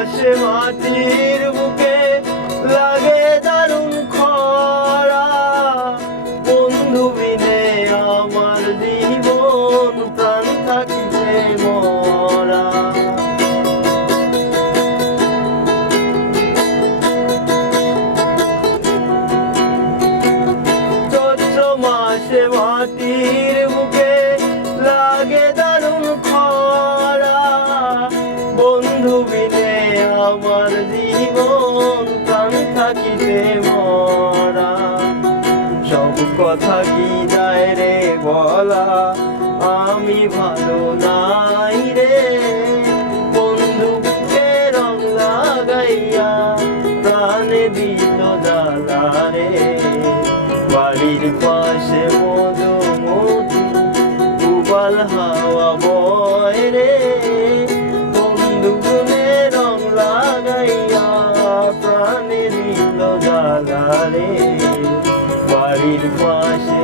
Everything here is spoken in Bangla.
মাসে মাটির বুকে লাগে দারুণ খরা, বন্ধু বিনে আমার জীবন প্রাণ থাকিতে মরা। চৈত্র মাসে মাটির বুকে লাগে দারুণ খরা, বন্ধু বিনে আমার জীবন প্রাণ থাকিতে মরা। সব কথা কি যায় রে বলা, আমি ভালো নাই রে, বন্ধুকে রং লাগাইয়া প্রাণে দিল জ্বালা রে। বাড়ির পাশে মধুমতি উবাল হাওয়া বয় রে, বন্ধু গুনে রং লাগাইয়া প্রাণে দিল জ্বালা রে। বাড়ির পাশে